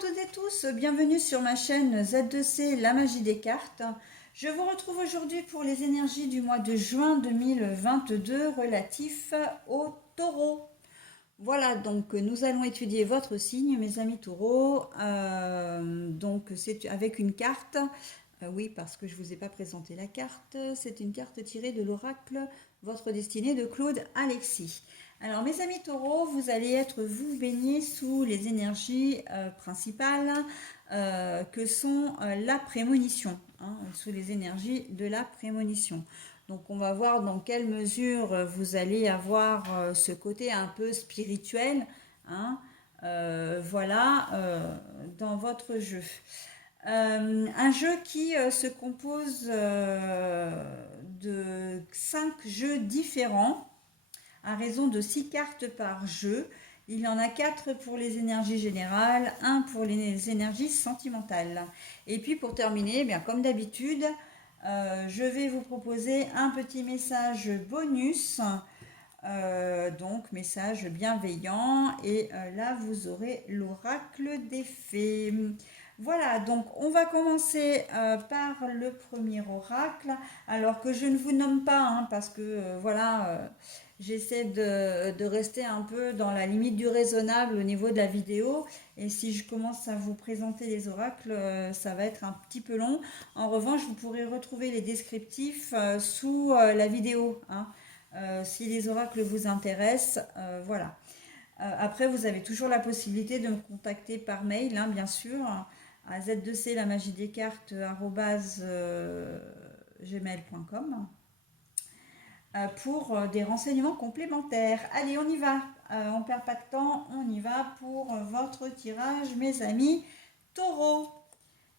toutes et tous, bienvenue sur ma chaîne Z2C, la magie des cartes. Je vous retrouve aujourd'hui pour les énergies du mois de juin 2022 relatifs au taureau. Voilà, donc nous allons étudier votre signe, mes amis taureaux. Donc c'est avec une carte. Oui, parce que je ne vous ai pas présenté la carte. C'est une carte tirée de l'oracle Votre destinée de Claude Alexis. Alors mes amis taureaux, vous allez être vous baignés sous les énergies principales que sont la prémonition, hein, sous les énergies de la prémonition. Donc on va voir dans quelle mesure vous allez avoir ce côté un peu spirituel, hein, voilà, dans votre jeu. Un jeu qui se compose de 5 jeux différents à raison de 6 cartes par jeu. Il y en a 4 pour les énergies générales, 1 pour les énergies sentimentales. Et puis pour terminer, bien comme d'habitude, je vais vous proposer un petit message bonus, donc message bienveillant, et là vous aurez l'oracle des fées. Voilà, donc on va commencer par le premier oracle, alors que je ne vous nomme pas, hein, parce que voilà, j'essaie de rester un peu dans la limite du raisonnable au niveau de la vidéo, et si je commence à vous présenter les oracles, ça va être un petit peu long. En revanche, vous pourrez retrouver les descriptifs sous la vidéo, hein, si les oracles vous intéressent, voilà. Après, vous avez toujours la possibilité de me contacter par mail, hein, bien sûr, à z2c la magie des cartes @gmail.com pour des renseignements complémentaires. Allez, on y va. On perd pas de temps, on y va pour votre tirage, mes amis taureaux.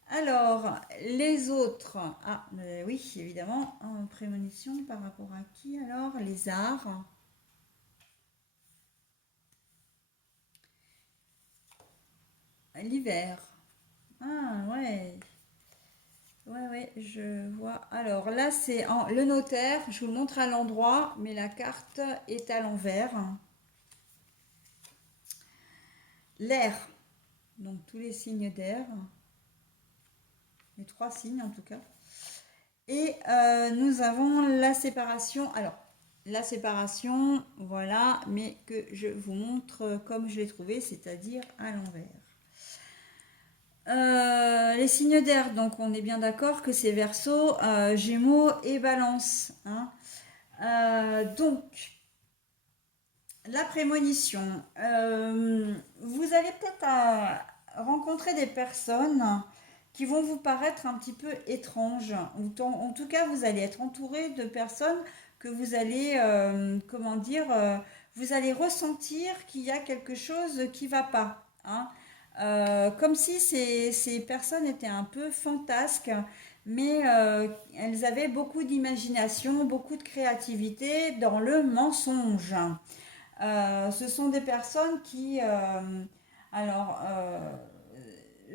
Alors, les autres. Ah, oui, évidemment, en prémonition par rapport à qui alors? Les arts. L'hiver. Ah, ouais. Ouais, ouais, je vois. Alors là, c'est le notaire. Je vous le montre à l'endroit, mais la carte est à l'envers. L'air. Donc tous les signes d'air. Les 3 signes en tout cas. Et nous avons la séparation. Alors, la séparation, voilà, mais que je vous montre comme je l'ai trouvé, c'est-à-dire à l'envers. Les signes d'air, donc on est bien d'accord que c'est Verseau, Gémeaux et Balance, hein. Donc, la prémonition. Vous allez peut-être rencontrer des personnes qui vont vous paraître un petit peu étranges. En tout cas, vous allez être entouré de personnes que vous allez, comment dire, vous allez ressentir qu'il y a quelque chose qui ne va pas, hein. Comme si ces personnes étaient un peu fantasques, mais elles avaient beaucoup d'imagination, beaucoup de créativité dans le mensonge. Ce sont des personnes qui, alors,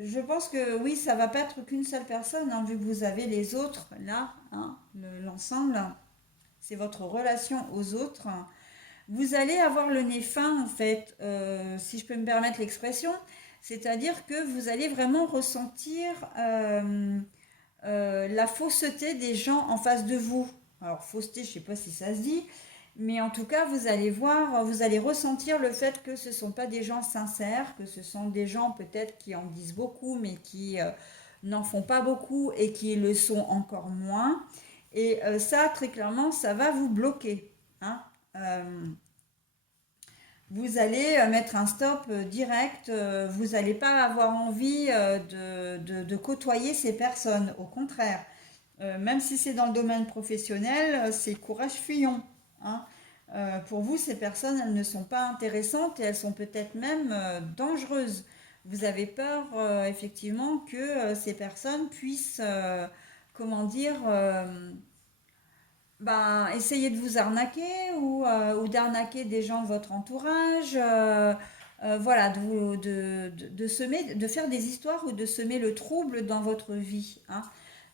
je pense que oui, ça va pas être qu'une seule personne, hein, vu que vous avez les autres là, hein, l'ensemble, c'est votre relation aux autres. Vous allez avoir le nez fin en fait, si je peux me permettre l'expression, c'est-à-dire que vous allez vraiment ressentir la fausseté des gens en face de vous. Alors fausseté, je ne sais pas si ça se dit, mais en tout cas, vous allez voir, vous allez ressentir le fait que ce ne sont pas des gens sincères, que ce sont des gens peut-être qui en disent beaucoup, mais qui n'en font pas beaucoup et qui le sont encore moins. Et ça, très clairement, ça va vous bloquer, hein. Vous allez mettre un stop direct, vous n'allez pas avoir envie de côtoyer ces personnes. Au contraire, même si c'est dans le domaine professionnel, c'est courage fuyons, hein. Pour vous, ces personnes, elles ne sont pas intéressantes et elles sont peut-être même dangereuses. Vous avez peur, effectivement, que ces personnes puissent, comment dire, ben, essayer de vous arnaquer ou d'arnaquer des gens de votre entourage. Voilà, de semer, de faire des histoires ou de semer le trouble dans votre vie, hein.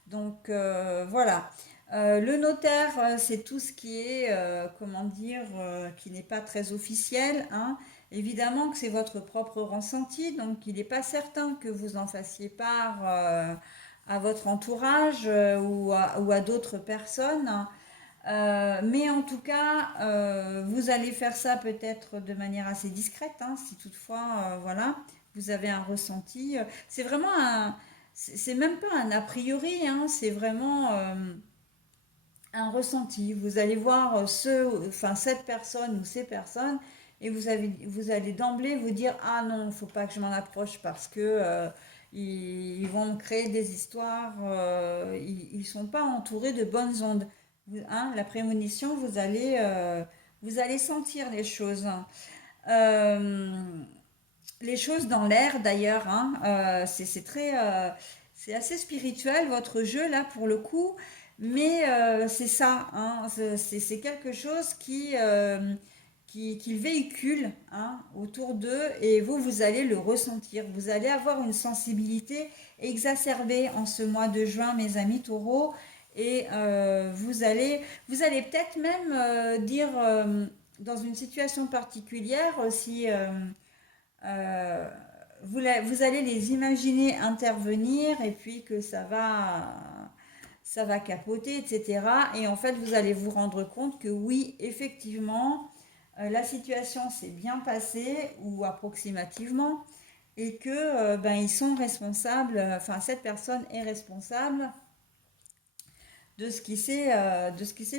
Donc voilà. Le notaire, c'est tout ce qui est, comment dire, qui n'est pas très officiel, hein. Évidemment que c'est votre propre ressenti, donc il n'est pas certain que vous en fassiez part à votre entourage ou à d'autres personnes. Mais en tout cas, vous allez faire ça peut-être de manière assez discrète, hein, si toutefois, voilà, vous avez un ressenti. C'est vraiment c'est même pas un a priori, hein, c'est vraiment un ressenti. Vous allez voir enfin cette personne ou ces personnes, et vous allez d'emblée vous dire, ah non, il faut pas que je m'en approche parce que ils vont me créer des histoires. Ils sont pas entourés de bonnes ondes. Hein, la prémonition, vous allez sentir les choses. Euh, les choses dans l'air d'ailleurs, hein, c'est très, c'est assez spirituel votre jeu là pour le coup, mais c'est ça, hein, c'est quelque chose qui véhicule, hein, autour d'eux, et vous allez le ressentir, vous allez avoir une sensibilité exacerbée en ce mois de juin, mes amis taureaux, et vous allez peut-être même dire dans une situation particulière si euh, vous allez les imaginer intervenir et puis que ça va capoter, etc. Et en fait, vous allez vous rendre compte que oui, effectivement, la situation s'est bien passée ou approximativement et que ben, ils sont responsables, enfin cette personne est responsable de ce qui s'est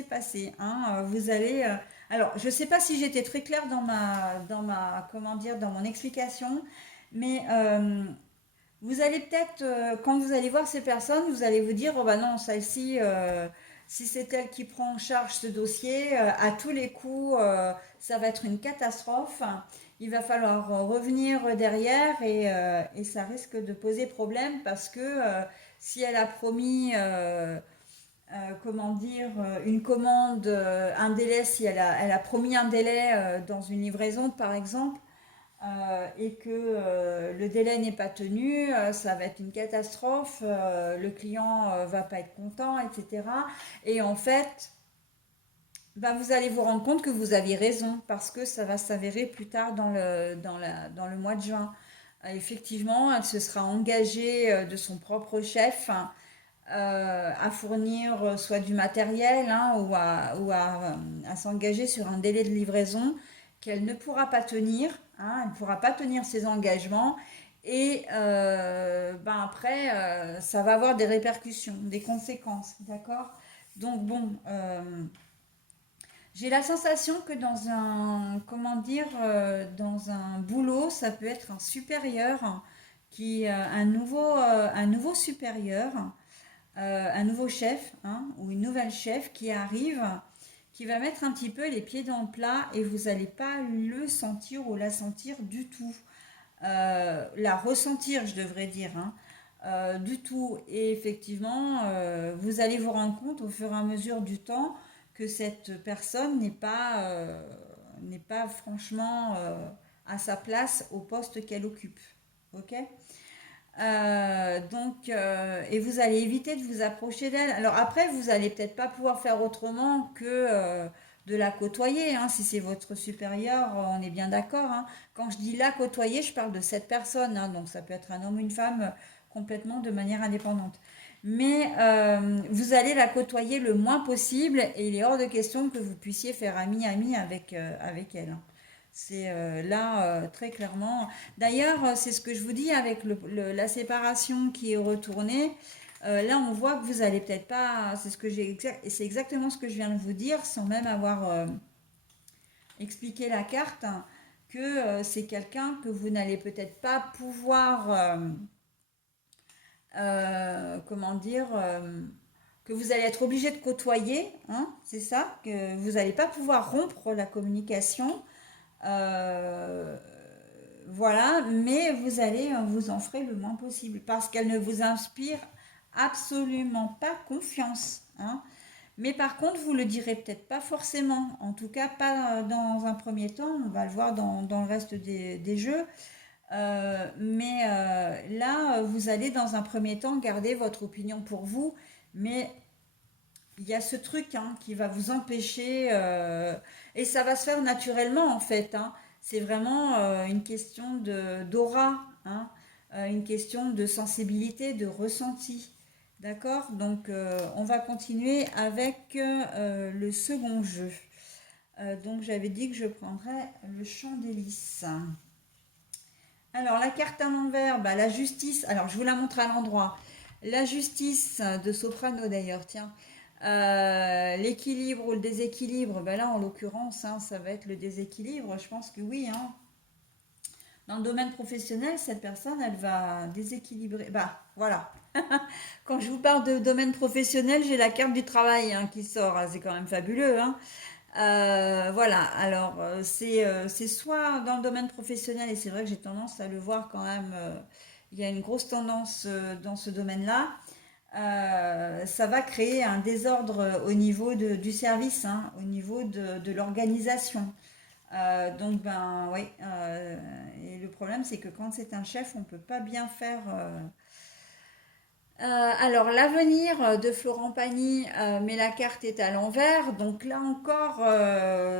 passé. Hein. Vous allez, alors, je ne sais pas si j'étais très claire comment dire, dans mon explication, mais vous allez peut-être, quand vous allez voir ces personnes, vous allez vous dire, oh bah non, celle-ci, si c'est elle qui prend en charge ce dossier, à tous les coups, ça va être une catastrophe. Il va falloir revenir derrière et ça risque de poser problème parce que si elle a promis comment dire, une commande, un délai, si elle a promis un délai dans une livraison par exemple, et que le délai n'est pas tenu, ça va être une catastrophe, le client va pas être content, etc. Et en fait, bah, vous allez vous rendre compte que vous aviez raison parce que ça va s'avérer plus tard dans le mois de juin. Effectivement, elle se sera engagée de son propre chef, hein, à fournir soit du matériel, hein, à s'engager sur un délai de livraison qu'elle ne pourra pas tenir, hein, elle ne pourra pas tenir ses engagements et ben après ça va avoir des répercussions, des conséquences, d'accord? Donc bon, j'ai la sensation que dans un, comment dire, dans un boulot, ça peut être un supérieur un nouveau supérieur, un nouveau chef, hein, ou une nouvelle chef qui arrive, qui va mettre un petit peu les pieds dans le plat et vous n'allez pas le sentir ou la sentir du tout. La ressentir, je devrais dire, hein, du tout. Et effectivement, vous allez vous rendre compte au fur et à mesure du temps que cette personne n'est pas franchement à sa place au poste qu'elle occupe. Ok? Et vous allez éviter de vous approcher d'elle. Alors après, vous allez peut-être pas pouvoir faire autrement que de la côtoyer, hein, si c'est votre supérieur, on est bien d'accord, hein. Quand je dis la côtoyer, je parle de cette personne, hein, donc ça peut être un homme ou une femme complètement de manière indépendante. Mais vous allez la côtoyer le moins possible et il est hors de question que vous puissiez faire ami-ami avec elle, hein. C'est là très clairement. D'ailleurs, c'est ce que je vous dis avec la séparation qui est retournée. Là, on voit que vous allez peut-être pas. C'est exactement ce que je viens de vous dire, sans même avoir expliqué la carte, hein, que c'est quelqu'un que vous n'allez peut-être pas pouvoir, comment dire, que vous allez être obligé de côtoyer, hein, c'est ça, que vous n'allez pas pouvoir rompre la communication. Euh, voilà, mais vous allez vous en ferez le moins possible parce qu'elle ne vous inspire absolument pas confiance, hein. Mais par contre, vous le direz peut-être pas forcément, en tout cas pas dans un premier temps, on va le voir dans le reste des jeux. Mais là, vous allez dans un premier temps garder votre opinion pour vous, mais il y a ce truc, hein, qui va vous empêcher, et ça va se faire naturellement en fait, hein. C'est vraiment une question d'aura, hein, une question de sensibilité, de ressenti. D'accord? Donc, on va continuer avec le second jeu. Donc, j'avais dit que je prendrais le champ des lys. Alors, la carte à l'envers, bah, la justice. Alors, je vous la montre à l'endroit. La justice de Soprano, d'ailleurs, tiens. L'équilibre ou le déséquilibre, bah là, en l'occurrence, hein, ça va être le déséquilibre. Je pense que oui, hein. Dans le domaine professionnel, cette personne, elle va déséquilibrer. Bah, voilà. Quand je vous parle de domaine professionnel, j'ai la carte du travail hein, qui sort. Ah, c'est quand même fabuleux, hein. Voilà, alors c'est soit dans le domaine professionnel, et c'est vrai que j'ai tendance à le voir quand même, il y a une grosse tendance dans ce domaine-là. Ça va créer un désordre au niveau du service, hein, au niveau de l'organisation. Donc, ben oui, et le problème c'est que quand c'est un chef, on ne peut pas bien faire. Alors, l'avenir de Florent Pagny, mais la carte est à l'envers. Donc là encore,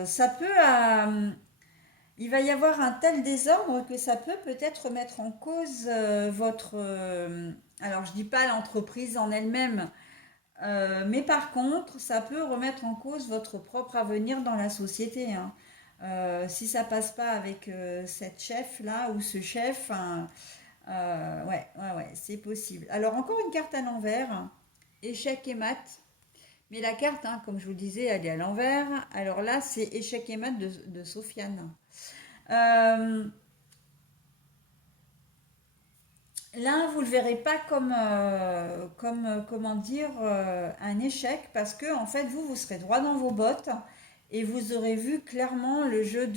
ça peut, il va y avoir un tel désordre que ça peut peut-être remettre en cause votre. Alors, je dis pas l'entreprise en elle-même, mais par contre, ça peut remettre en cause votre propre avenir dans la société, hein. Si ça passe pas avec cette chef là ou ce chef, hein, ouais, ouais, ouais, c'est possible. Alors, encore une carte à l'envers, échec et mat. Mais la carte, hein, comme je vous le disais, elle est à l'envers. Alors là, c'est échec et mat de Sofiane. Euh, Là, vous ne le verrez pas comme comment dire, un échec, parce que en fait, vous serez droit dans vos bottes et vous aurez vu clairement le jeu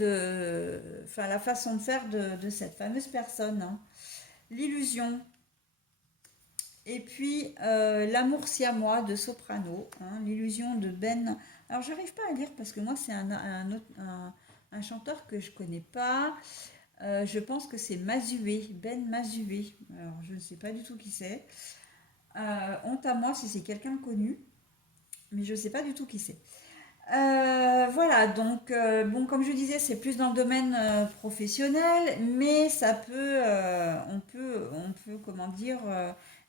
enfin, la façon de faire de cette fameuse personne, hein. L'illusion. Et puis, L'amour siamois de Soprano, hein, l'illusion de Ben. Alors, j'arrive pas à lire parce que moi, c'est un chanteur que je connais pas. Je pense que c'est Mazué, Ben Mazué. Alors, je ne sais pas du tout qui c'est. Honte à moi si c'est quelqu'un de connu, mais je ne sais pas du tout qui c'est. Voilà, donc, bon, comme je disais, c'est plus dans le domaine professionnel, mais ça peut, comment dire,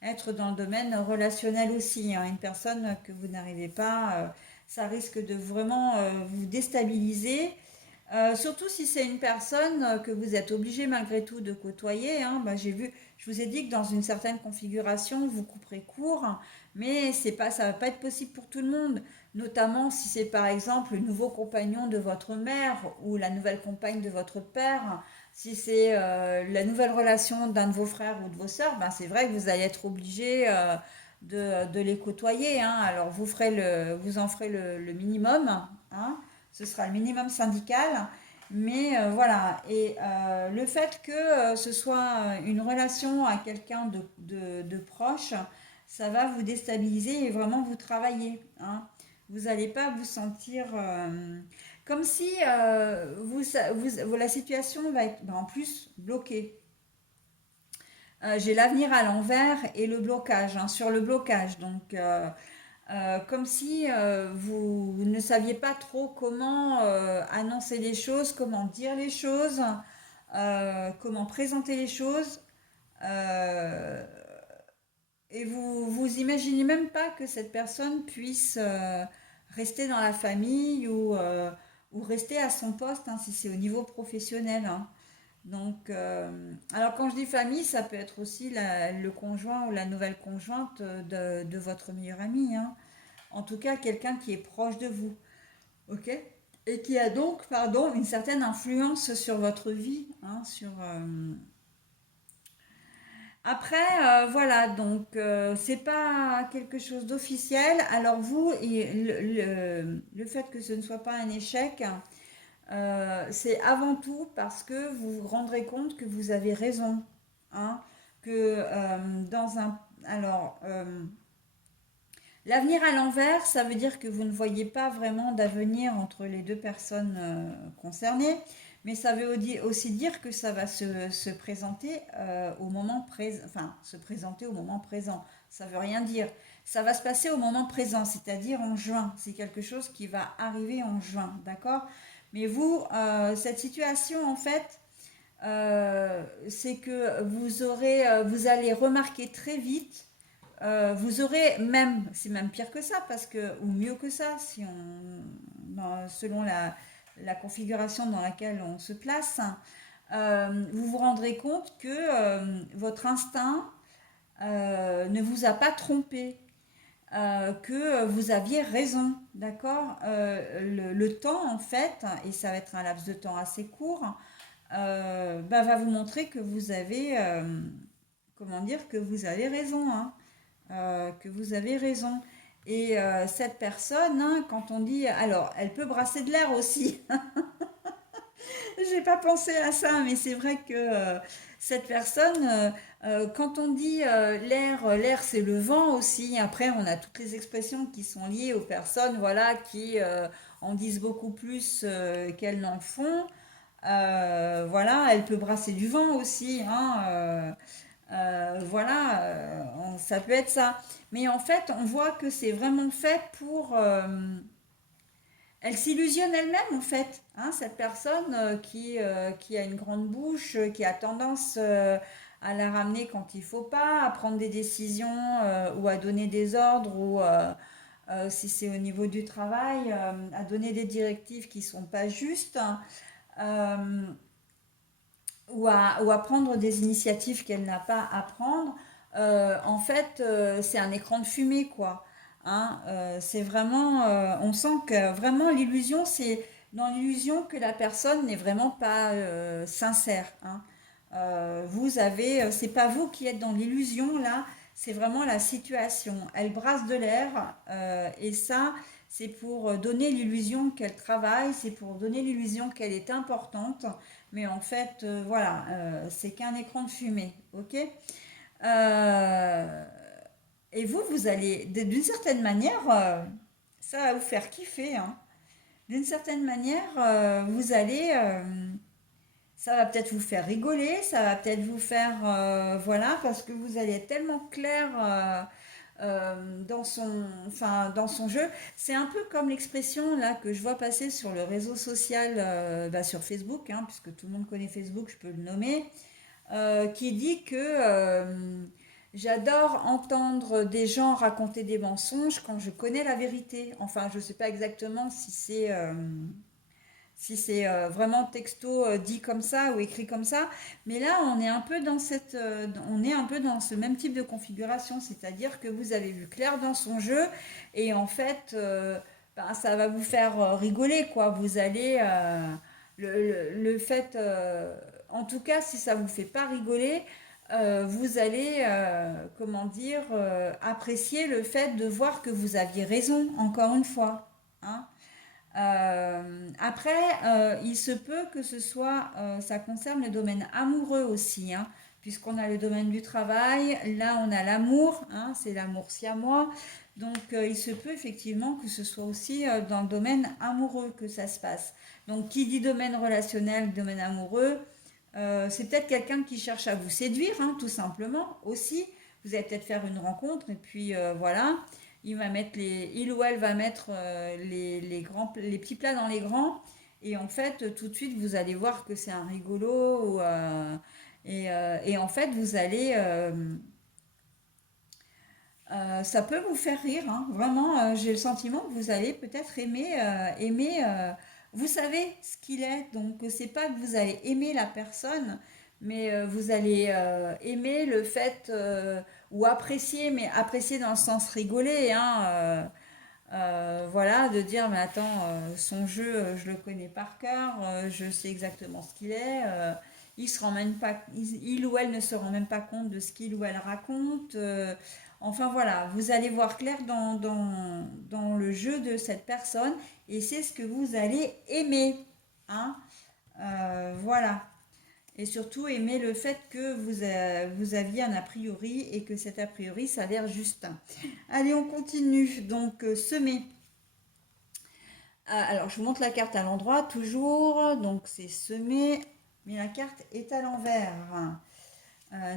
être dans le domaine relationnel aussi, hein. Une personne que vous n'arrivez pas, ça risque de vraiment vous déstabiliser. Surtout si c'est une personne que vous êtes obligé malgré tout de côtoyer, hein. Bah, je vous ai dit que dans une certaine configuration, vous couperez court, mais c'est pas, ça va pas être possible pour tout le monde. Notamment si c'est par exemple le nouveau compagnon de votre mère ou la nouvelle compagne de votre père, si c'est la nouvelle relation d'un de vos frères ou de vos sœurs, ben c'est vrai que vous allez être obligé de les côtoyer, hein. Alors vous en ferez le minimum, hein. Ce sera le minimum syndical. Mais voilà, et le fait que ce soit une relation à quelqu'un de proche, ça va vous déstabiliser et vraiment vous travailler, hein. Vous n'allez pas vous sentir comme si la situation va être ben, en plus bloquée. J'ai l'avenir à l'envers et le blocage, hein, sur le blocage. Donc, comme si vous ne saviez pas trop comment annoncer les choses, comment dire les choses, comment présenter les choses. Euh, et vous imaginez même pas que cette personne puisse rester dans la famille ou rester à son poste, hein, si c'est au niveau professionnel, hein. Donc, alors quand je dis famille, ça peut être aussi le conjoint ou la nouvelle conjointe de votre meilleur ami, hein. En tout cas, quelqu'un qui est proche de vous, ok? Et qui a donc, pardon, une certaine influence sur votre vie, hein, Après, voilà, donc c'est pas quelque chose d'officiel. Alors vous, le fait que ce ne soit pas un échec, c'est avant tout parce que vous vous rendrez compte que vous avez raison, hein, que dans un... Alors, l'avenir à l'envers, ça veut dire que vous ne voyez pas vraiment d'avenir entre les deux personnes concernées, mais ça veut aussi dire que ça va se présenter au moment présent, enfin, se présenter au moment présent. Ça veut rien dire. Ça va se passer au moment présent, c'est-à-dire en juin. C'est quelque chose qui va arriver en juin, d'accord? Mais vous, cette situation, en fait, c'est que vous allez remarquer très vite, vous aurez même, c'est même pire que ça, parce que, ou mieux que ça, si selon la configuration dans laquelle on se place, vous vous rendrez compte que votre instinct ne vous a pas trompé, que vous aviez raison, d'accord. Le temps, en fait, et ça va être un laps de temps assez court, va vous montrer que vous avez, comment dire, que vous avez raison, hein, que vous avez raison. Et cette personne, hein, quand on dit, alors, elle peut brasser de l'air aussi. J'ai pas pensé à ça, mais c'est vrai que cette personne, quand on dit l'air c'est le vent aussi. Après, on a toutes les expressions qui sont liées aux personnes, voilà, qui en disent beaucoup plus qu'elles n'en font. Voilà, elle peut brasser du vent aussi, hein, voilà, ça peut être ça. Mais en fait, on voit que c'est vraiment fait pour elle s'illusionne elle-même en fait, hein, cette personne qui a une grande bouche, qui a tendance à la ramener quand il faut pas, à prendre des décisions ou à donner des ordres ou si c'est au niveau du travail, à donner des directives qui sont pas justes, euh, ou à prendre des initiatives qu'elle n'a pas à prendre. En fait, c'est un écran de fumée, quoi. Hein, c'est vraiment, on sent que vraiment l'illusion, c'est dans l'illusion que la personne n'est vraiment pas sincère. Hein. C'est pas vous qui êtes dans l'illusion là, c'est vraiment la situation. Elle brasse de l'air et ça, c'est pour donner l'illusion qu'elle travaille, c'est pour donner l'illusion qu'elle est importante. Mais en fait, voilà, c'est qu'un écran de fumée, ok. Euh, et vous allez, d'une certaine manière, ça va vous faire kiffer, hein. D'une certaine manière, ça va peut-être vous faire rigoler, ça va peut-être vous faire, voilà, parce que vous allez être tellement clair dans son jeu. C'est un peu comme l'expression là que je vois passer sur le réseau social, sur Facebook, hein, puisque tout le monde connaît Facebook, je peux le nommer, qui dit que j'adore entendre des gens raconter des mensonges quand je connais la vérité. Enfin, je ne sais pas exactement si c'est vraiment texto dit comme ça ou écrit comme ça, mais là on est un peu on est un peu dans ce même type de configuration, c'est-à-dire que vous avez vu clair dans son jeu et en fait ça va vous faire rigoler quoi. Vous allez le fait, en tout cas si ça vous fait pas rigoler, vous allez comment dire apprécier le fait de voir que vous aviez raison encore une fois, hein. Après, il se peut que ça concerne le domaine amoureux aussi, hein, puisqu'on a le domaine du travail, là on a l'amour, hein, c'est l'amour siamois, donc il se peut effectivement que ce soit aussi dans le domaine amoureux que ça se passe. Donc qui dit domaine relationnel, domaine amoureux, c'est peut-être quelqu'un qui cherche à vous séduire, hein, tout simplement aussi. Vous allez peut-être faire une rencontre et puis voilà il ou elle va mettre les petits plats dans les grands. Et en fait, tout de suite, vous allez voir que c'est un rigolo. Et en fait, ça peut vous faire rire. Hein. Vraiment, j'ai le sentiment que vous allez peut-être aimer. Vous savez ce qu'il est. Donc, c'est pas que vous allez aimer la personne, mais vous allez aimer le fait ou apprécier, mais apprécier dans le sens rigolé, hein, voilà, de dire, mais attends, son jeu, je le connais par cœur, je sais exactement ce qu'il est. Il se rend même pas, il ou elle ne se rend même pas compte de ce qu'il ou elle raconte. Enfin voilà, vous allez voir clair dans le jeu de cette personne et c'est ce que vous allez aimer, hein. Voilà. Et surtout aimer le fait que vous aviez un a priori et que cet a priori s'avère juste. Allez, on continue. Donc, semer. Alors, je vous montre la carte à l'endroit, toujours. Donc, c'est semer, mais la carte est à l'envers.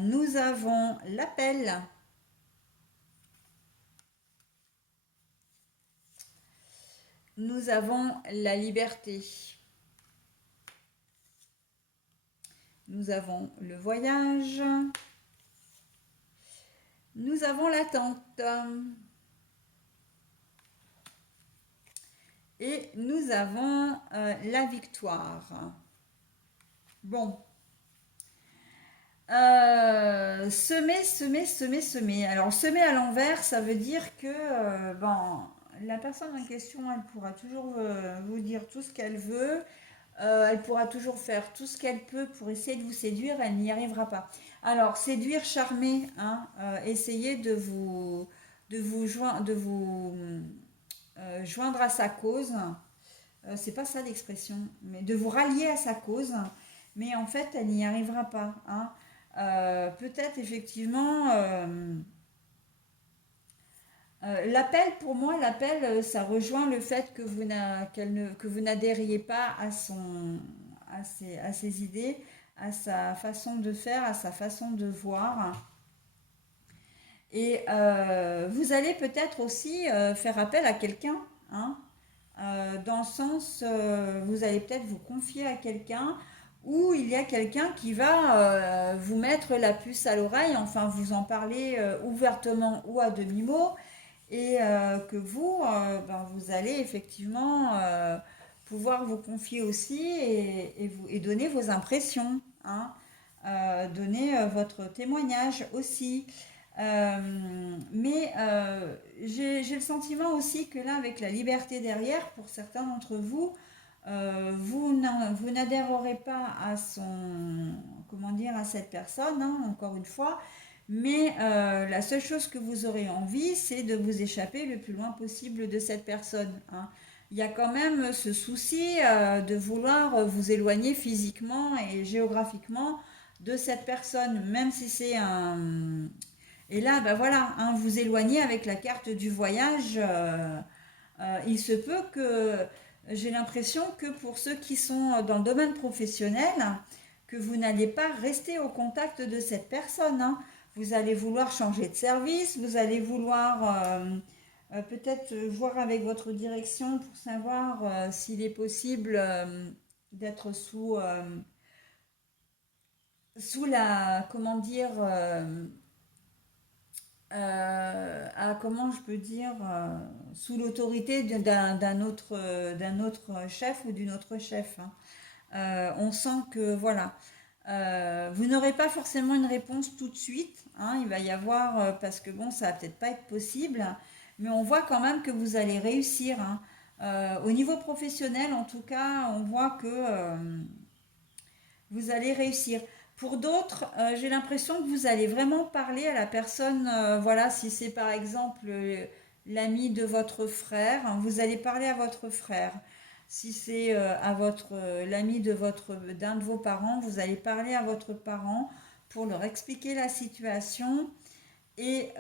Nous avons l'appel. Nous avons la liberté. nous avons le voyage, nous avons l'attente et nous avons la victoire. Bon. Semer. Alors, semer à l'envers, ça veut dire que bon, la personne en question, elle pourra toujours vous dire tout ce qu'elle veut. Elle pourra toujours faire tout ce qu'elle peut pour essayer de vous séduire. Elle n'y arrivera pas. Alors, séduire, charmer, hein, essayez de vous joindre à sa cause. C'est pas ça l'expression, mais de vous rallier à sa cause. Mais en fait, elle n'y arrivera pas, hein. Peut-être effectivement l'appel, pour moi, l'appel, ça rejoint le fait que vous n'adhériez pas à ses idées, à sa façon de faire, à sa façon de voir. Et vous allez peut-être aussi faire appel à quelqu'un, hein, dans le sens, vous allez peut-être vous confier à quelqu'un ou il y a quelqu'un qui va vous mettre la puce à l'oreille, enfin vous en parler ouvertement ou à demi-mot, et que vous allez effectivement pouvoir vous confier aussi et donner vos impressions, hein, donner votre témoignage aussi. Mais j'ai le sentiment aussi que là, avec la liberté derrière, pour certains d'entre vous, vous n'adhérerez pas comment dire, à cette personne, hein, encore une fois, mais la seule chose que vous aurez envie, c'est de vous échapper le plus loin possible de cette personne, hein. Il y a quand même ce souci de vouloir vous éloigner physiquement et géographiquement de cette personne, même si c'est un... Et là, ben voilà, hein, vous éloignez avec la carte du voyage. Il se peut que j'ai l'impression que pour ceux qui sont dans le domaine professionnel, que vous n'allez pas rester au contact de cette personne, hein. Vous allez vouloir changer de service, vous allez vouloir peut-être voir avec votre direction pour savoir s'il est possible d'être sous la, comment dire, comment je peux dire, sous l'autorité d'un autre chef ou d'une autre chef, hein. On sent que voilà, vous n'aurez pas forcément une réponse tout de suite, hein. Il va y avoir, parce que bon, ça va peut-être pas être possible, mais on voit quand même que vous allez réussir, hein. Au niveau professionnel, en tout cas, on voit que vous allez réussir. Pour d'autres, j'ai l'impression que vous allez vraiment parler à la personne, voilà, si c'est par exemple l'ami de votre frère, hein, vous allez parler à votre frère. Si c'est l'ami d'un de vos parents, vous allez parler à votre parent pour leur expliquer la situation et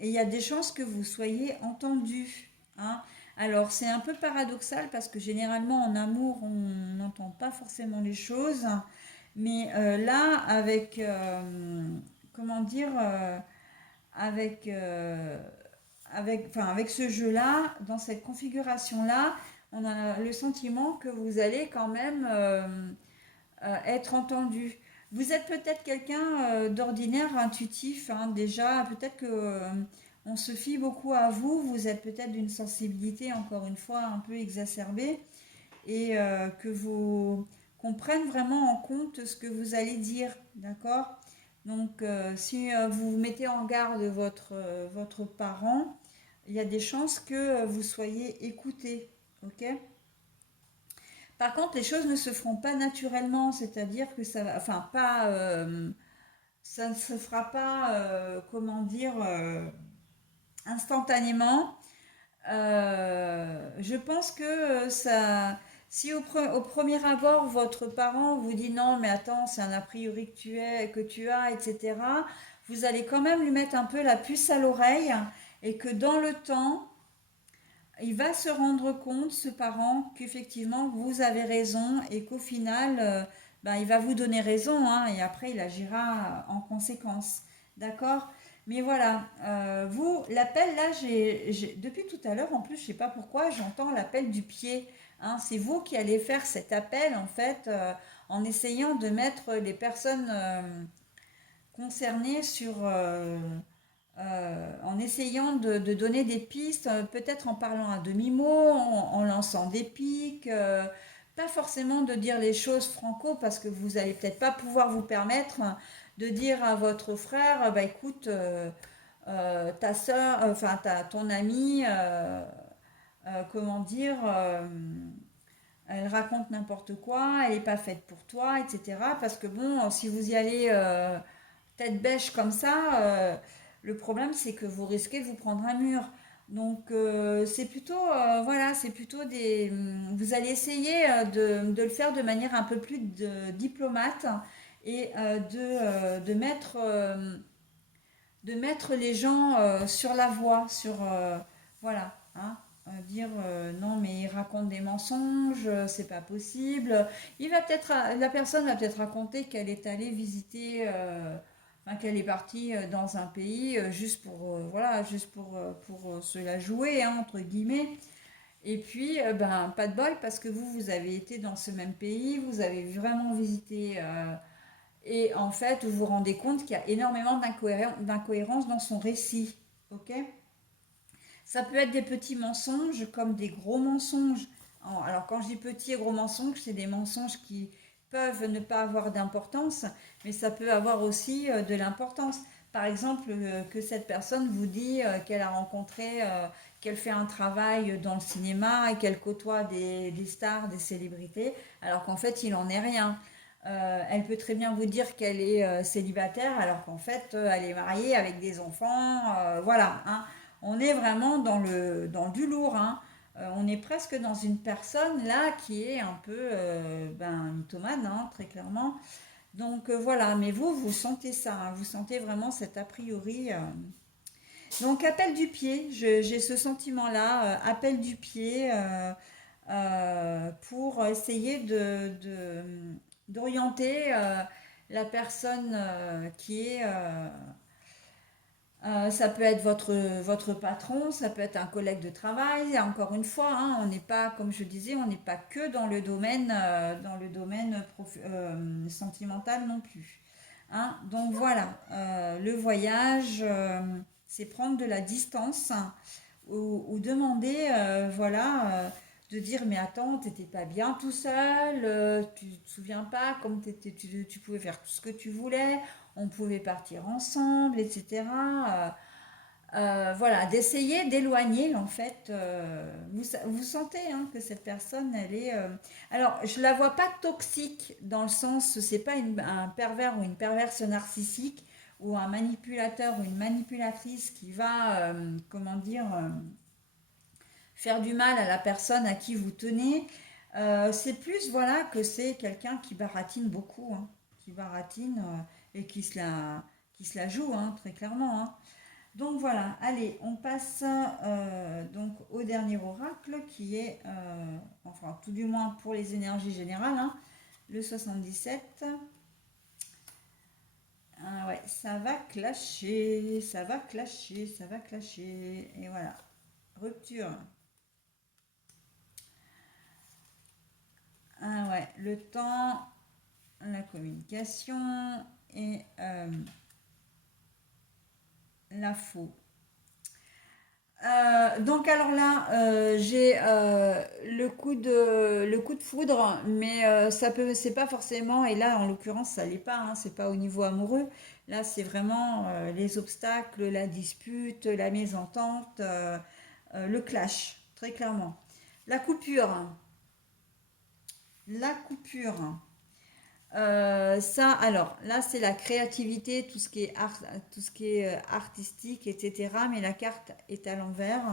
il y a des chances que vous soyez entendu, hein. Alors c'est un peu paradoxal parce que généralement en amour on n'entend pas forcément les choses, mais là comment dire, avec, enfin, avec ce jeu-là, dans cette configuration-là, on a le sentiment que vous allez quand même être entendu. Vous êtes peut-être quelqu'un d'ordinaire, intuitif, hein, déjà, peut-être que on se fie beaucoup à vous, vous êtes peut-être d'une sensibilité, encore une fois, un peu exacerbée, et que vous qu'on prenne vraiment en compte ce que vous allez dire, d'accord? Donc, si vous vous mettez en garde votre parent, il y a des chances que vous soyez écouté, ok? Par contre, les choses ne se feront pas naturellement, c'est-à-dire que ça va, enfin, pas, ça ne se fera pas, comment dire, instantanément. Je pense que si au premier abord votre parent vous dit non, mais attends, c'est un a priori que tu as, etc., vous allez quand même lui mettre un peu la puce à l'oreille et que dans le temps, il va se rendre compte, ce parent, qu'effectivement vous avez raison et qu'au final, ben, il va vous donner raison, hein, et après il agira en conséquence. D'accord? Mais voilà, vous, l'appel là, depuis tout à l'heure, en plus, je ne sais pas pourquoi, j'entends l'appel du pied, hein. C'est vous qui allez faire cet appel en fait en essayant de mettre les personnes concernées en essayant de donner des pistes, peut-être en parlant à demi-mot, en lançant des pics, pas forcément de dire les choses franco parce que vous allez peut-être pas pouvoir vous permettre de dire à votre frère, bah écoute, ta soeur, enfin ton ami, comment dire, elle raconte n'importe quoi, elle n'est pas faite pour toi, etc. Parce que bon, si vous y allez tête bêche comme ça, le problème c'est que vous risquez de vous prendre un mur. Donc c'est plutôt, voilà, c'est plutôt des... Vous allez essayer de le faire de manière un peu plus diplomate et de mettre les gens sur la voie, voilà, hein, dire non mais il raconte des mensonges, c'est pas possible. La personne va peut-être raconter qu'elle est allée visiter, enfin, qu'elle est partie dans un pays juste voilà, juste pour se la jouer, hein, entre guillemets. Et puis, ben, pas de bol parce que vous avez été dans ce même pays, vous avez vraiment visité et en fait, vous vous rendez compte qu'il y a énormément d'incohérences dans son récit. Ok. Ça peut être des petits mensonges comme des gros mensonges. Alors quand je dis petits et gros mensonges, c'est des mensonges qui peuvent ne pas avoir d'importance, mais ça peut avoir aussi de l'importance. Par exemple, que cette personne vous dit qu'elle a rencontré, qu'elle fait un travail dans le cinéma et qu'elle côtoie des stars, des célébrités, alors qu'en fait, il n'en est rien. Elle peut très bien vous dire qu'elle est célibataire, alors qu'en fait, elle est mariée avec des enfants. Voilà, hein. On est vraiment dans du lourd, hein. On est presque dans une personne là qui est un peu ben, mythomane, hein, très clairement. Donc voilà, mais vous sentez ça, hein, vous sentez vraiment cet a priori. Donc appel du pied, j'ai ce sentiment-là, appel du pied pour essayer d'orienter la personne qui est ça peut être votre patron, ça peut être un collègue de travail. Et encore une fois, hein, on n'est pas, comme je disais, on n'est pas que dans le domaine sentimental non plus. Hein. Donc voilà, le voyage, c'est prendre de la distance, hein, ou demander, voilà, de dire mais attends, t'étais pas bien tout seul, tu te souviens pas comme tu pouvais faire tout ce que tu voulais, on pouvait partir ensemble, etc. Voilà, d'essayer d'éloigner en fait. Vous sentez hein, que cette personne, elle est. Alors, je la vois pas toxique dans le sens, c'est pas un pervers ou une perverse narcissique ou un manipulateur ou une manipulatrice qui va, comment dire, faire du mal à la personne à qui vous tenez. C'est plus voilà que c'est quelqu'un qui baratine beaucoup, hein, qui baratine et qui se la joue hein, très clairement. Hein. Donc voilà, allez, on passe donc au dernier oracle qui est, enfin tout du moins pour les énergies générales, hein, le 77. Ah ouais, ça va clasher, ça va clasher, ça va clasher. Et voilà, rupture. Ah ouais, le temps, la communication et la faux. Donc alors là, j'ai le coup de foudre, mais c'est pas forcément, et là en l'occurrence ça l'est pas, hein, c'est pas au niveau amoureux. Là c'est vraiment les obstacles, la dispute, la mésentente, le clash, très clairement. La coupure, la coupure. Ça, alors là, c'est la créativité, tout ce qui est tout ce qui est artistique, etc. Mais la carte est à l'envers.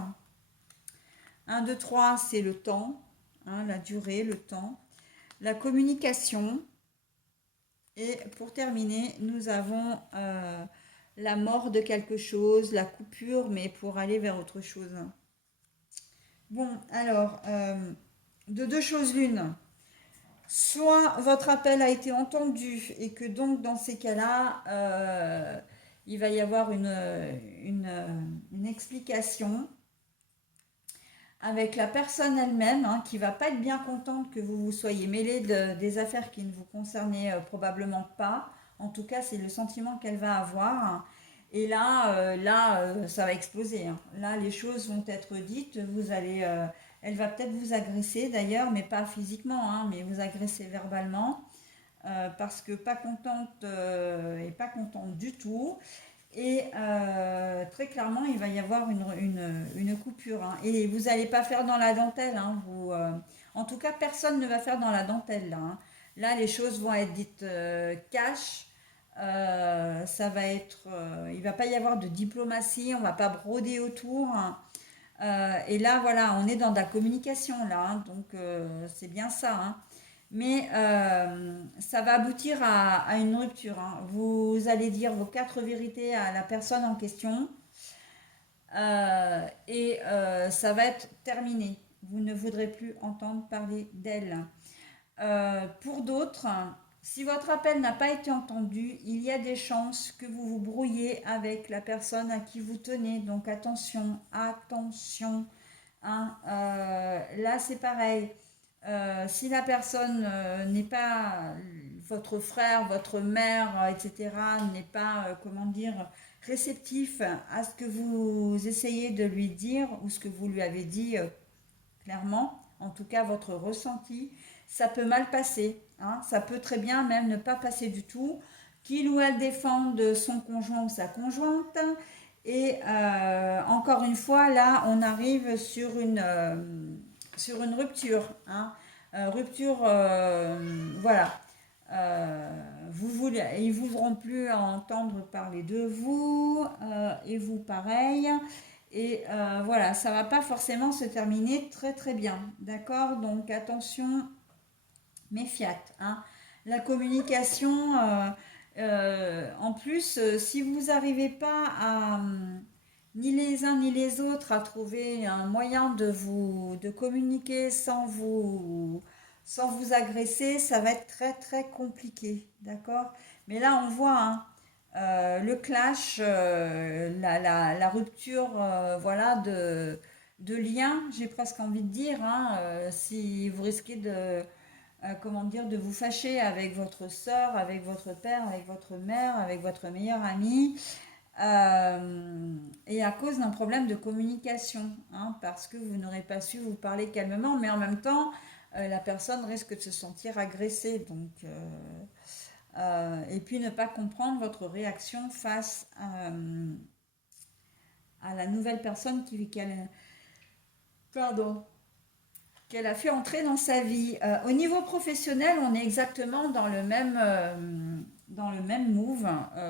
Un 2 3 c'est le temps, hein, la durée, le temps. La communication. Et pour terminer, nous avons la mort de quelque chose, la coupure, mais pour aller vers autre chose. Bon, alors, de deux choses l'une. Soit votre appel a été entendu et que donc dans ces cas-là, il va y avoir une explication. avec la personne elle-même, hein, qui va pas être bien contente que vous vous soyez mêlé des affaires qui ne vous concernaient probablement pas. En tout cas, c'est le sentiment qu'elle va avoir. Et là, ça va exploser, hein. Là, les choses vont être dites. Elle va peut-être vous agresser d'ailleurs, mais pas physiquement, hein, mais vous agresser verbalement, parce que pas contente et pas contente du tout. Et très clairement, il va y avoir une coupure, hein. Et vous n'allez pas faire dans la dentelle, hein, en tout cas, personne ne va faire dans la dentelle là, hein. Là, les choses vont être dites cash. Il va pas y avoir de diplomatie, on va pas broder autour, hein. Et là, voilà, on est dans de la communication là, hein, donc c'est bien ça, hein. Mais ça va aboutir à une rupture, hein. Vous allez dire vos quatre vérités à la personne en question, et ça va être terminé. Vous ne voudrez plus entendre parler d'elle. Pour d'autres, si votre appel n'a pas été entendu, il y a des chances que vous vous brouillez avec la personne à qui vous tenez. Donc attention, attention, hein. Là, c'est pareil. Si la personne n'est pas votre frère, votre mère, etc., n'est pas, comment dire, réceptif à ce que vous essayez de lui dire ou ce que vous lui avez dit clairement, en tout cas votre ressenti, ça peut mal passer, hein. Ça peut très bien même ne pas passer du tout, qu'il ou elle défende son conjoint ou sa conjointe. Et encore une fois, là, on arrive sur une rupture, hein. Rupture, voilà. Ils ne voudront plus entendre parler de vous, et vous pareil. Et voilà, ça va pas forcément se terminer très très bien, d'accord? Donc attention, méfiat, hein. La communication, en plus, si vous n'arrivez pas à, ni les uns ni les autres, à trouver un moyen de communiquer sans vous agresser, ça va être très très compliqué, d'accord? Mais là, on voit, hein, le clash, la rupture, voilà, de lien, j'ai presque envie de dire, hein, si vous risquez comment dire, de vous fâcher avec votre soeur, avec votre père, avec votre mère, avec votre meilleur ami, et à cause d'un problème de communication, hein, parce que vous n'aurez pas su vous parler calmement, mais en même temps, la personne risque de se sentir agressée, donc et puis ne pas comprendre votre réaction face à la nouvelle personne pardon, qu'elle a fait entrer dans sa vie. Au niveau professionnel, on est exactement dans le même move.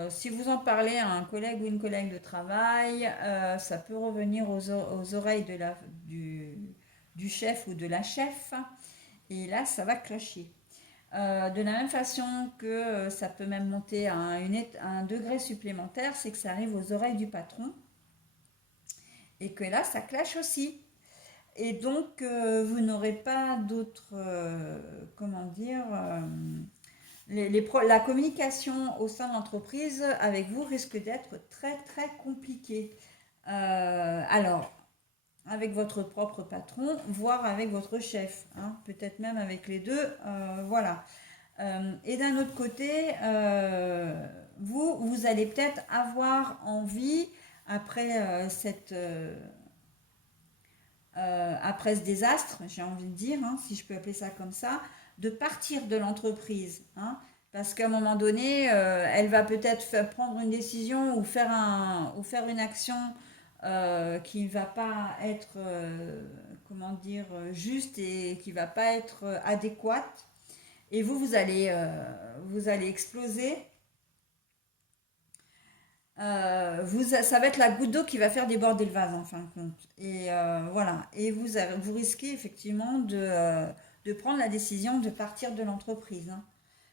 Si vous en parlez à un collègue ou une collègue de travail, ça peut revenir aux oreilles du chef ou de la chef. Et là, ça va clasher. De la même façon que ça peut même monter à un degré supplémentaire, c'est que ça arrive aux oreilles du patron. Et que là, ça clash aussi. Et donc, vous n'aurez pas d'autres, comment dire, la communication au sein de l'entreprise avec vous risque d'être très très compliquée. Alors, avec votre propre patron, voire avec votre chef, hein, peut-être même avec les deux, voilà. Et d'un autre côté, vous allez peut-être avoir envie, après après ce désastre, j'ai envie de dire, hein, si je peux appeler ça comme ça, de partir de l'entreprise, hein, parce qu'à un moment donné, elle va peut-être prendre une décision ou faire une action qui ne va pas être, comment dire, juste et qui ne va pas être adéquate. Et vous allez exploser. Ça va être la goutte d'eau qui va faire déborder le vase en fin de compte. Et voilà. Et vous risquez effectivement de prendre la décision de partir de l'entreprise, hein.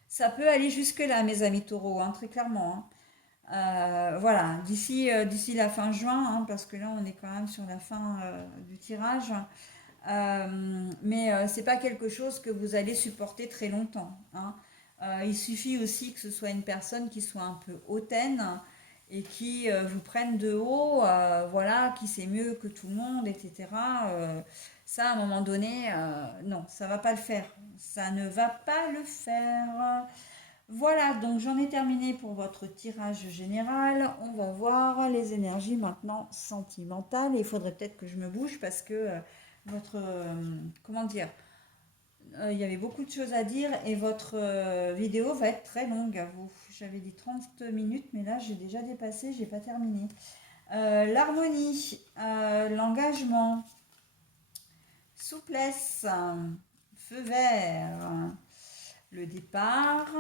Ça peut aller jusque-là, mes amis taureaux, hein, très clairement, hein. Voilà, d'ici la fin juin, hein, parce que là on est quand même sur la fin du tirage. Mais c'est pas quelque chose que vous allez supporter très longtemps, hein. Il suffit aussi que ce soit une personne qui soit un peu hautaine et qui vous prennent de haut, voilà, qui sait mieux que tout le monde, etc. Ça, à un moment donné, non, ça va pas le faire. Ça ne va pas le faire. Voilà, donc j'en ai terminé pour votre tirage général. On va voir les énergies maintenant sentimentales. Il faudrait peut-être que je me bouge parce que votre, comment dire, il y avait beaucoup de choses à dire et votre vidéo va être très longue à vous. J'avais dit 30 minutes, mais là j'ai déjà dépassé, j'ai pas terminé. L'harmonie, l'engagement, souplesse, feu vert, le départ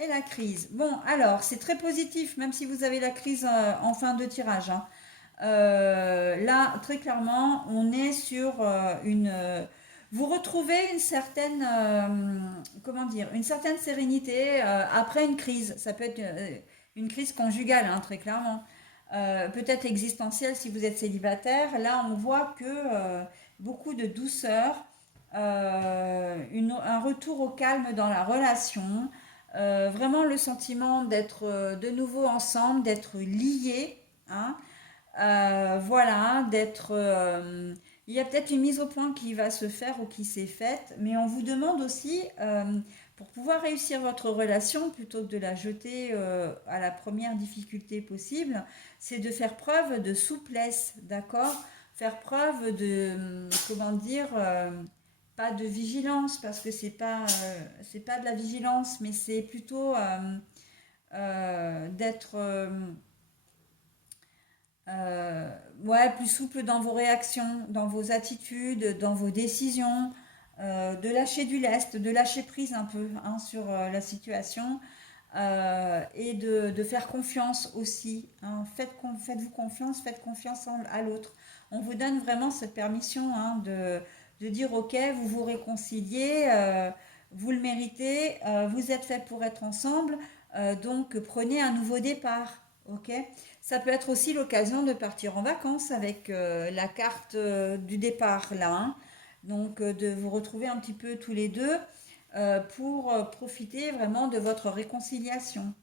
et la crise. Bon, alors c'est très positif, même si vous avez la crise en fin de tirage, hein. Là, très clairement, on est sur vous retrouvez une certaine, comment dire, une certaine sérénité après une crise. Ça peut être une crise conjugale, hein, très clairement. Peut-être existentielle si vous êtes célibataire. Là, on voit que beaucoup de douceur, un retour au calme dans la relation, vraiment le sentiment d'être de nouveau ensemble, d'être liés, hein. Voilà, d'être. Il y a peut-être une mise au point qui va se faire ou qui s'est faite, mais on vous demande aussi, pour pouvoir réussir votre relation, plutôt que de la jeter à la première difficulté possible, c'est de faire preuve de souplesse, d'accord? Faire preuve de, comment dire, pas de vigilance, parce que c'est pas de la vigilance, mais c'est plutôt d'être euh, ouais, plus souple dans vos réactions, dans vos attitudes, dans vos décisions, de lâcher du lest, de lâcher prise un peu, hein, sur la situation, et de faire confiance aussi, hein. Faites-vous confiance, faites confiance à l'autre. On vous donne vraiment cette permission, hein, de dire ok, vous vous réconciliez, vous le méritez, vous êtes fait pour être ensemble, donc prenez un nouveau départ. Ok. Ça peut être aussi l'occasion de partir en vacances avec la carte du départ là, hein. Donc de vous retrouver un petit peu tous les deux pour profiter vraiment de votre réconciliation.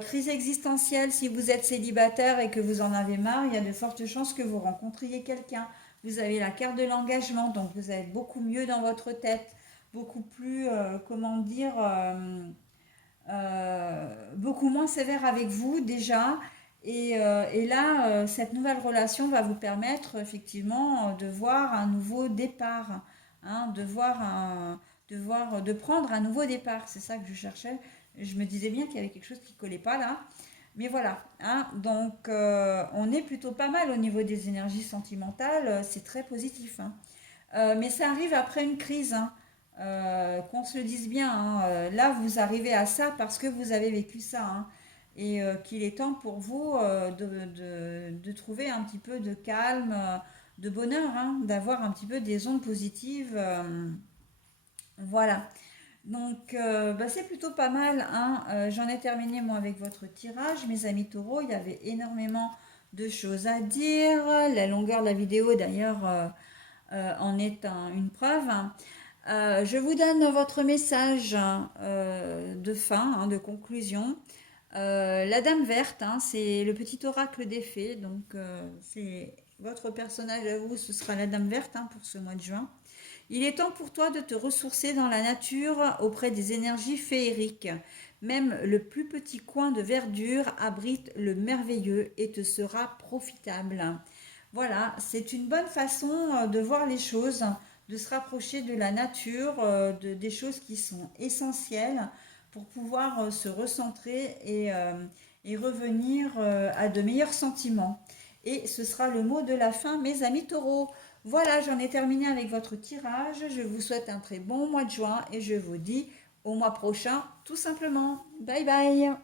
Crise existentielle, si vous êtes célibataire et que vous en avez marre, il y a de fortes chances que vous rencontriez quelqu'un. Vous avez la carte de l'engagement, donc vous allez être beaucoup mieux dans votre tête, beaucoup plus, comment dire, beaucoup moins sévère avec vous déjà. Et là, cette nouvelle relation va vous permettre effectivement de voir un nouveau départ, hein, de prendre un nouveau départ. C'est ça que je cherchais. Je me disais bien qu'il y avait quelque chose qui collait pas là. Mais voilà, hein, donc on est plutôt pas mal au niveau des énergies sentimentales, c'est très positif, hein. Mais ça arrive après une crise, hein. Qu'on se le dise bien, hein. Là, vous arrivez à ça parce que vous avez vécu ça, hein. Et qu'il est temps pour vous de trouver un petit peu de calme, de bonheur, hein, d'avoir un petit peu des ondes positives. Voilà. Donc, bah, c'est plutôt pas mal, hein. J'en ai terminé moi avec votre tirage, mes amis taureaux. Il y avait énormément de choses à dire. La longueur de la vidéo, d'ailleurs, en est une preuve, hein. Je vous donne votre message de fin, hein, de conclusion. La Dame Verte, hein, c'est le petit oracle des fées. Donc, c'est votre personnage à vous, ce sera la Dame Verte, hein, pour ce mois de juin. Il est temps pour toi de te ressourcer dans la nature auprès des énergies féeriques. Même le plus petit coin de verdure abrite le merveilleux et te sera profitable. Voilà, c'est une bonne façon de voir les choses, de se rapprocher de la nature, des choses qui sont essentielles pour pouvoir se recentrer et revenir à de meilleurs sentiments. Et ce sera le mot de la fin, mes amis taureaux. Voilà, j'en ai terminé avec votre tirage. Je vous souhaite un très bon mois de juin et je vous dis au mois prochain, tout simplement. Bye bye.